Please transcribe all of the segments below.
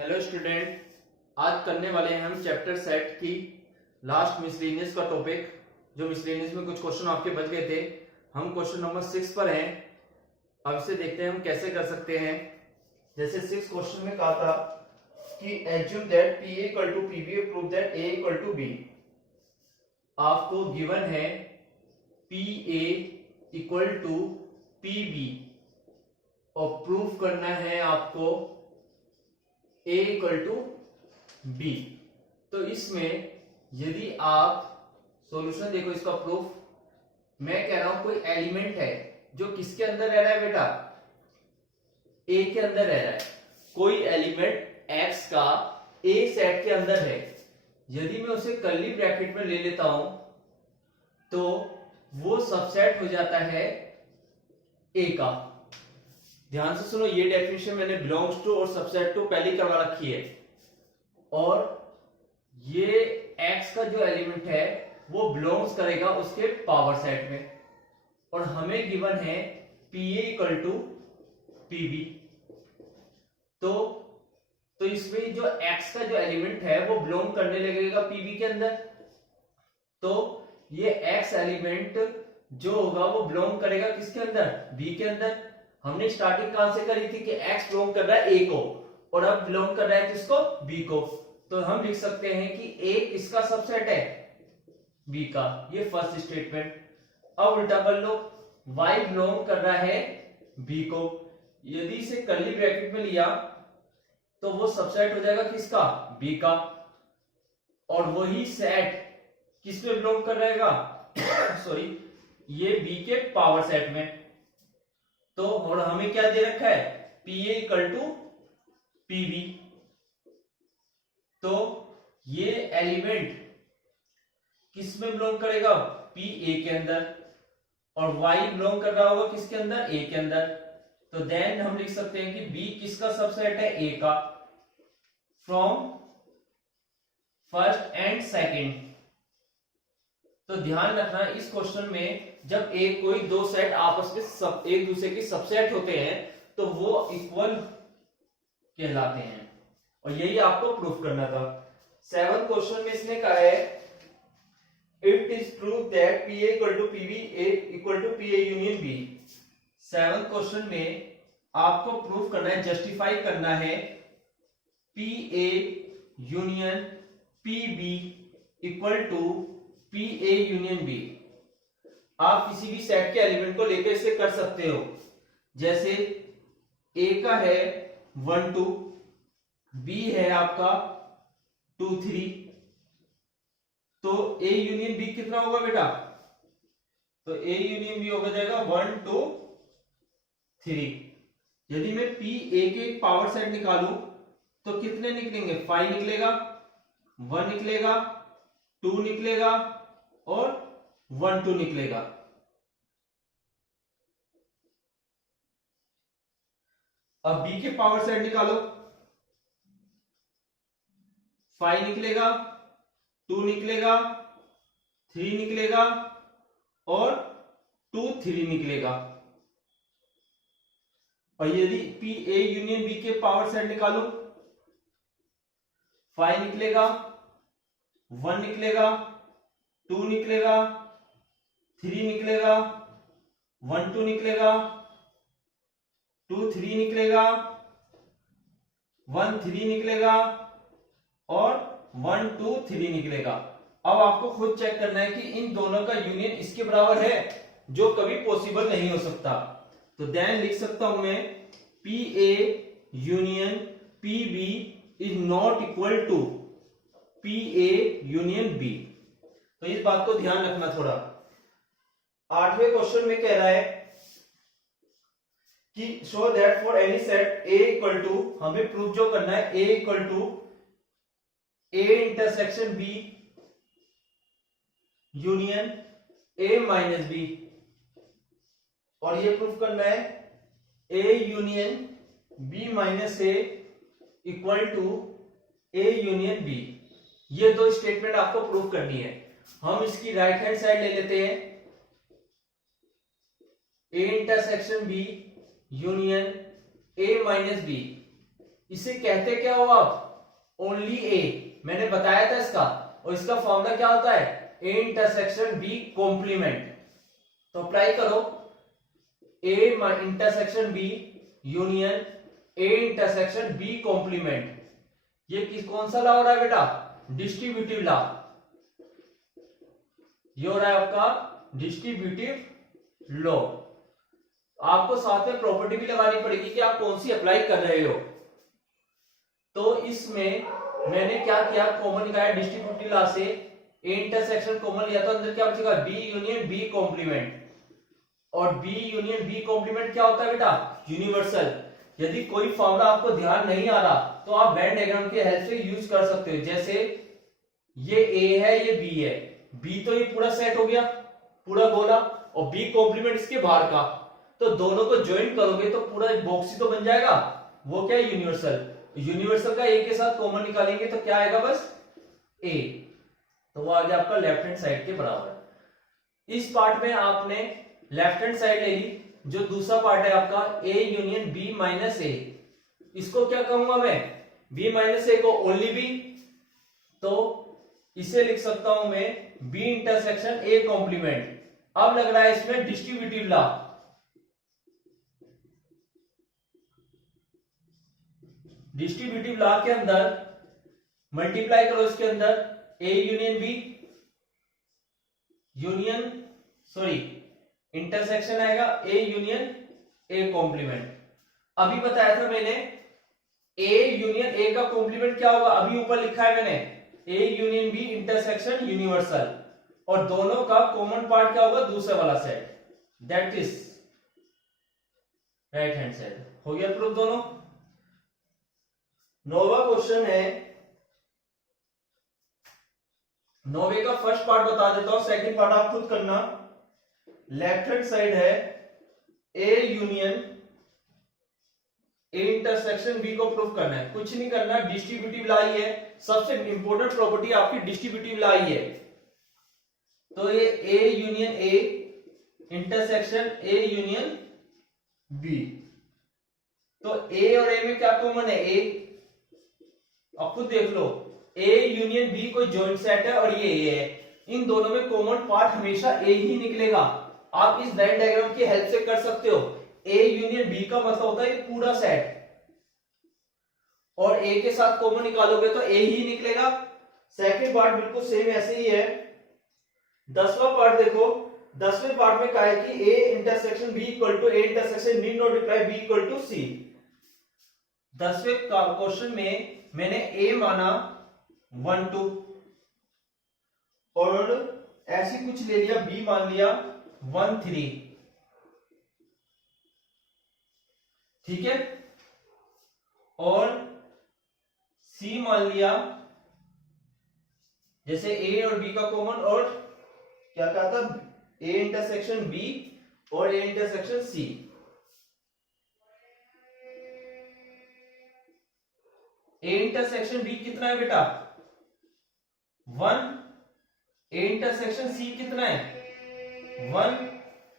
Hello student, आज करने वाले हैं हम चैप्टर सेट की लास्ट मिसलेनियस का टॉपिक। जो मिसलेनियस में कुछ क्वेश्चन आपके बच गए थे, हम क्वेश्चन नंबर 6 पर हैं। अब इसे देखते हैं हम कैसे कर सकते हैं। जैसे 6 क्वेश्चन में कहा था कि assume that P equal to P B, prove that A equal to B. आपको गिवन है P A equal to P B और प्रूव करना है आपको ए इक्वल टू बी। तो इसमें यदि आप सॉल्यूशन देखो, इसका प्रूफ मैं कह रहा हूं कोई एलिमेंट है जो किसके अंदर रह रहा है बेटा, ए के अंदर रह रहा है। कोई एलिमेंट एक्स का ए सेट के अंदर है। यदि मैं उसे कर्ली ब्रैकेट में ले लेता हूं तो वो सबसेट हो जाता है ए का। ध्यान से सुनो, ये डेफिनेशन मैंने बिलोंग्स टू और सबसेट टू पहले करवा रखी है। और ये x का जो एलिमेंट है वो बिलोंग्स करेगा उसके पावर सेट में। और हमें गिवन है P A equal to P B. तो इसमें जो x का जो एलिमेंट है वो बिलोंग करने लगेगा पी बी के अंदर। तो ये x एलिमेंट जो होगा वो बिलोंग करेगा किसके अंदर, b के अंदर। हमने स्टार्टिंग कहां से करी थी कि x बिलोंग कर रहा है a को और अब बिलोंग कर रहा है किसको, b को। तो हम लिख सकते हैं कि a किसका सबसेट है, b का। ये फर्स्ट स्टेटमेंट। अब उल्टा कर लो, y बिलोंग कर रहा है b को। यदि इसे कर्ली ब्रैकेट में लिया तो वो सबसेट हो जाएगा किसका, b का। और वही सेट किस में बिलोंग कर रहेगा सॉरी, ये b के पावर सेट में। तो और हमें क्या दे रखा है, P A equal to P B. तो ये एलिमेंट किस में बिलोंग करेगा, पी ए के अंदर। और y बिलोंग कर रहा होगा किसके अंदर, a के अंदर। तो देन हम लिख सकते हैं कि b किसका सबसेट है, a का, फ्रॉम फर्स्ट एंड सेकंड। तो ध्यान रखना इस क्वेश्चन में जब एक कोई दो सेट आपस में एक दूसरे की सबसेट होते हैं तो वो इक्वल कहलाते हैं। और यही आपको प्रूफ करना था। 7th क्वेश्चन में इसने कहा है it is prove that P A equal to P B equal to P A union B. 7th question में आपको प्रूफ करना है, जस्टिफाई करना है P A union P B equal to P A union B. आप किसी भी set के एलिमेंट को लेकर इसे कर सकते हो। जैसे ए का है 1 2, बी है आपका 2 3। तो ए यूनियन बी कितना होगा बेटा, तो ए यूनियन बी हो जाएगा 1 2 3। यदि मैं पी ए के पावर सेट निकालूं तो कितने निकलेंगे, 5 निकलेगा, 1 निकलेगा, 2 निकलेगा और 1 2 निकलेगा। अब b के पावर सेट निकालो, 5 निकलेगा, 2 निकलेगा, 3 निकलेगा और 2 3 निकलेगा। और यदि p a यूनियन b के पावर सेट निकालो, 5 निकलेगा, 1 निकलेगा, 2 निकलेगा, 3 निकलेगा, 1 2 निकलेगा, 2 3 निकलेगा, 1 3 निकलेगा और 1 2 3 निकलेगा। अब आपको खुद चेक करना है कि इन दोनों का यूनियन इसके बराबर है, जो कभी पॉसिबल नहीं हो सकता। तो देन लिख सकता हूं मैं P A union P B is not equal to P A union B. तो इस बात को ध्यान रखना थोड़ा। 8वें क्वेश्चन में कह रहा है कि show that for any set A equal to, हमें प्रूफ जो करना है A equal to A intersection B union A minus B. और ये प्रूफ करना है A union B minus A equal to A union B. ये दो स्टेटमेंट आपको प्रूफ करनी है। हम इसकी राइट हैंड साइड ले लेते हैं, A intersection B union A minus B. इसे कहते क्या हो आप? Only A. मैंने बताया था इसका, और इसका फॉर्मूला क्या होता है? A intersection B complement. तो अप्लाई करो, A intersection B union A intersection B complement. ये कौन सा लॉ हो रहा है बेटा? Distributive law. ये हो रहा है आपका डिस्ट्रीब्यूटिव लॉ। आपको साथ में प्रॉपर्टी भी लगानी पड़ेगी कि आप कौन सी अप्लाई कर रहे हो। तो इसमें मैंने क्या किया, कॉमन निकाला डिस्ट्रीब्यूटिव लॉ से, ए इंटरसेक्शन कॉमन लिया तो अंदर क्या बचेगा? B union B complement. और बी यूनियन बी कॉम्प्लीमेंट क्या होता है बेटा? यूनिवर्सल। यदि कोई फॉर्मूला आपको ध्यान नहीं आ रहा तो आप वेन डायग्राम की हेल्प से यूज कर सकते हो। जैसे ये ए है, ये बी है, बी तो ये पूरा सेट हो गया, पूरा गोला, और बी कॉम्प्लीमेंट इसके बाहर का, तो दोनों को ज्वाइन करोगे तो पूरा बॉक्स ही तो बन जाएगा। वो क्या है? यूनिवर्सल। यूनिवर्सल का ए के साथ कॉमन निकालेंगे तो क्या आएगा? बस ए। तो वो आ गया आपका लेफ्ट हैंड साइड के बराबर। इस पार्ट में आपने लेफ्ट हैंड साइड ले ली। जो दूसरा पार्ट है आपका ए यूनियन बी माइनस ए, इसको क्या कहूंगा मैं? बी माइनस ए को ओनली बी, तो इसे लिख सकता हूं मैं बी इंटरसेक्शन ए कॉम्प्लीमेंट। अब लग रहा है इसमें डिस्ट्रीब्यूटिव लॉ। डिस्ट्रीब्यूटिव लॉ के अंदर मल्टीप्लाई करो, इसके अंदर A union B union sorry intersection आएगा ए यूनियन ए कॉम्प्लीमेंट। अभी बताया था मैंने ए यूनियन ए का कॉम्प्लीमेंट क्या होगा? अभी ऊपर लिखा है मैंने A union B intersection universal, और दोनों का कॉमन पार्ट क्या होगा? दूसरा वाला set, that is right hand side. हो गया प्रूफ दोनों। नौवां क्वेश्चन है, नौवे का फर्स्ट पार्ट बता देता हूं, सेकंड पार्ट आप खुद करना। लेफ्ट हैंड साइड है A union A intersection B को प्रूफ करना है। कुछ नहीं करना, डिस्ट्रीब्यूटिव लॉ ही है, सबसे इंपॉर्टेंट प्रॉपर्टी आपकी डिस्ट्रीब्यूटिव लॉ ही है। तो ये A union A intersection A union B, तो ए और ए में क्या कॉमन है? ए। अब खुद देख लो, ए यूनियन बी कोई जॉइंट सेट है और ये ए है, इन दोनों में कॉमन पार्ट हमेशा ए ही निकलेगा। आप इस वेन डायग्राम की हेल्प से कर सकते हो। ए यूनियन बी का मतलब होता है पूरा सेट, और ए के साथ कॉमन निकालोगे तो ए ही निकलेगा। सेकंड पार्ट बिल्कुल सेम ऐसे ही है। 10वां पार्ट देखो, 10वें पार्ट में कहा है कि A intersection B equal to A intersection need not imply B equal to C. 10वें क्वेश्चन में मैंने ए माना 1 2 और ऐसी कुछ ले लिया, बी मान लिया 1 3, ठीक है, और सी मान लिया, जैसे ए और बी का कॉमन, और क्या कहा था? ए इंटरसेक्शन बी और A intersection C. A intersection B कितना है बेटा? 1। ए इंटरसेक्शन सी कितना है? 1।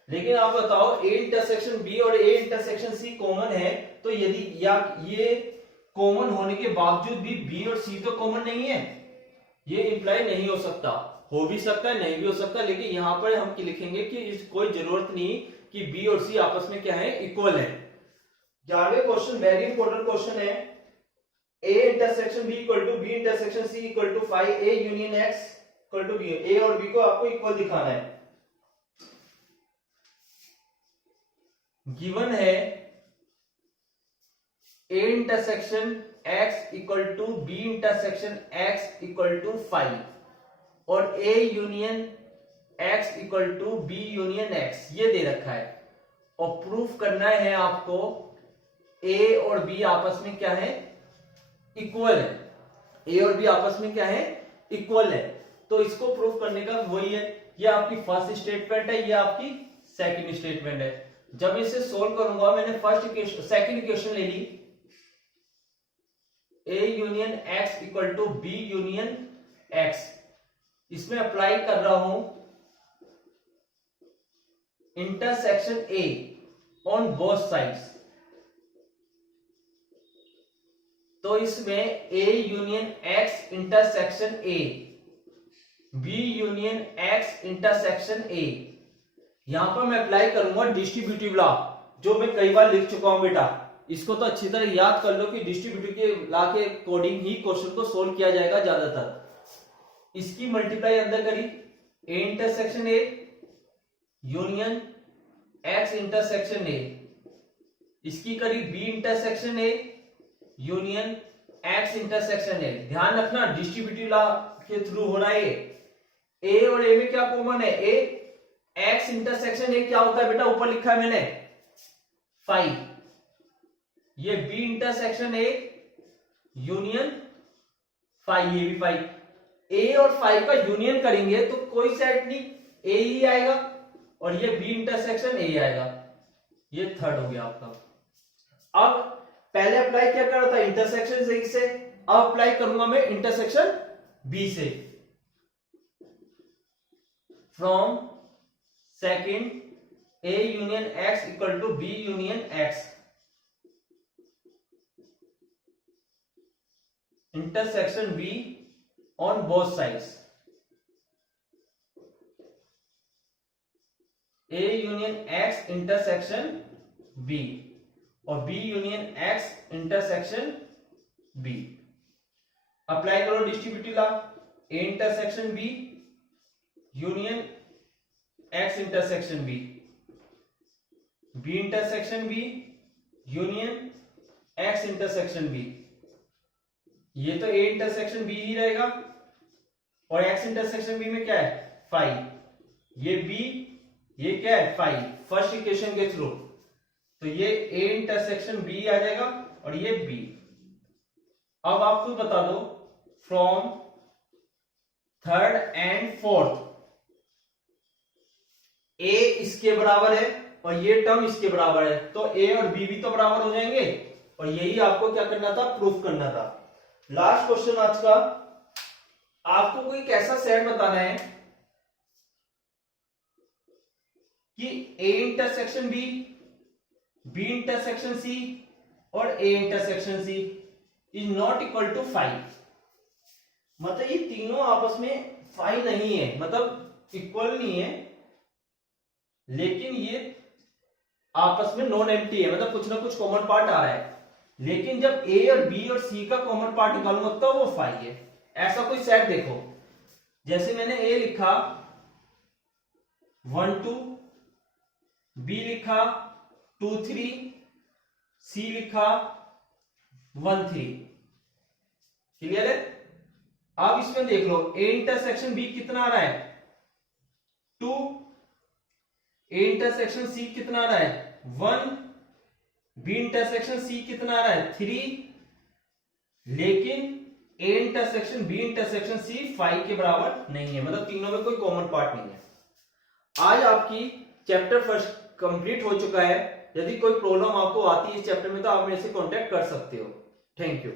लेकिन आप बताओ, ए इंटरसेक्शन बी और ए इंटरसेक्शन सी कॉमन है, तो यदि या ये कॉमन होने के बावजूद भी बी और सी तो कॉमन नहीं है, ये इंप्लाई नहीं हो सकता। हो भी सकता है, नहीं भी हो सकता, लेकिन यहां पर हम लिखेंगे कि इस कोई जरूरत नहीं कि बी और सी आपस में क्या है? इक्वल है। 11वें क्वेश्चन वेरी इंपॉर्टेंट क्वेश्चन है, A intersection B equal to B intersection C equal to 5 A union X equal to B. A और बी को आपको इक्वल दिखाना है। गिवन है A intersection x equal to B intersection x equal to 5 और a union x equal to B union x, ये दे रखा है, और प्रूफ करना है आपको a और b आपस में क्या है? इक्वल है। a और b आपस में क्या है? इक्वल है। तो इसको प्रूफ करने का वही है, ये आपकी फर्स्ट स्टेटमेंट है, ये आपकी सेकंड स्टेटमेंट है। जब इसे सोल्व करूंगा, मैंने फर्स्ट इक्वेशन सेकंड इक्वेशन ले ली, a union x equal to B union x, इसमें अप्लाई कर रहा हूं intersection a on both sides. तो इसमें A union X intersection A, B union X intersection A, यहां पर मैं अप्लाई करूंगा डिस्ट्रीब्यूटिव लॉ, जो मैं कई बार लिख चुका हूं बेटा। इसको तो अच्छी तरह याद कर लो कि डिस्ट्रीब्यूटिव के लॉ के अकॉर्डिंग ही क्वेश्चन को सोल्व किया जाएगा ज्यादातर। इसकी मल्टीप्लाई अंदर करी A intersection A union X intersection A, इसकी करी B intersection A union X intersection A। ध्यान रखना डिस्ट्रीब्यूटिव लॉ के थ्रू हो रहा है। A और A में क्या कॉमन है? A X इंटरसेक्शन A क्या होता है बेटा? ऊपर लिखा है मैंने 5। ये B इंटरसेक्शन A यूनियन 5, ये भी 5। A और 5 का यूनियन करेंगे तो कोई सेट नहीं, A ही आएगा, और ये B इंटरसेक्शन A आएगा। ये थर्ड हो गया आपका। अब पहले अप्लाई क्या कर रहा था? इंटरसेक्शन से। अब अप्लाई करूंगा मैं इंटरसेक्शन B से। From second A union X equal to B union X, intersection B on both sides. A union X intersection B और B union X intersection B। Apply करो distributive law. A intersection B union X intersection B, B intersection B union X intersection B। ये तो A intersection B ही रहेगा, और X intersection B में क्या है? 5। ये B, ये क्या है? 5। फर्स्ट इक्वेशन के थ्रू तो ये A इंटरसेक्शन B आ जाएगा, और ये B। अब आप खुद बता दो from third and fourth A इसके बराबर है और ये टर्म इसके बराबर है, तो A और B भी तो बराबर हो जाएंगे, और यही आपको क्या करना था? प्रूफ करना था। लास्ट क्वेश्चन आज का, आपको कोई कैसा सेट बताना है कि A intersection B, B intersection C और A intersection C is not equal to 5। मतलब ये तीनों आपस में 5 नहीं है, मतलब इक्वल नहीं है, लेकिन ये आपस में नॉन एम्प्टी है, मतलब कुछ ना कुछ कॉमन पार्ट आ रहा है। लेकिन जब A और B और C का कॉमन पार्ट निकालूंगा तो वो 5 है। ऐसा कोई सेट देखो, जैसे मैंने A लिखा 1 2, B लिखा 2 3, C लिखा 1 3। क्लियर है? अब इसमें देख लो A इंटरसेक्शन B कितना आ रहा है? 2। A इंटरसेक्शन C कितना आ रहा है? 1। B इंटरसेक्शन C कितना आ रहा है? 3। लेकिन A intersection B intersection C 5 के बराबर नहीं है, मतलब तीनों में कोई कॉमन पार्ट नहीं है। आज आपकी चैप्टर फर्स्ट कंप्लीट हो चुका है। यदि कोई प्रॉब्लम आपको आती है इस चैप्टर में तो आप मेरे से कांटेक्ट कर सकते हो। Thank you.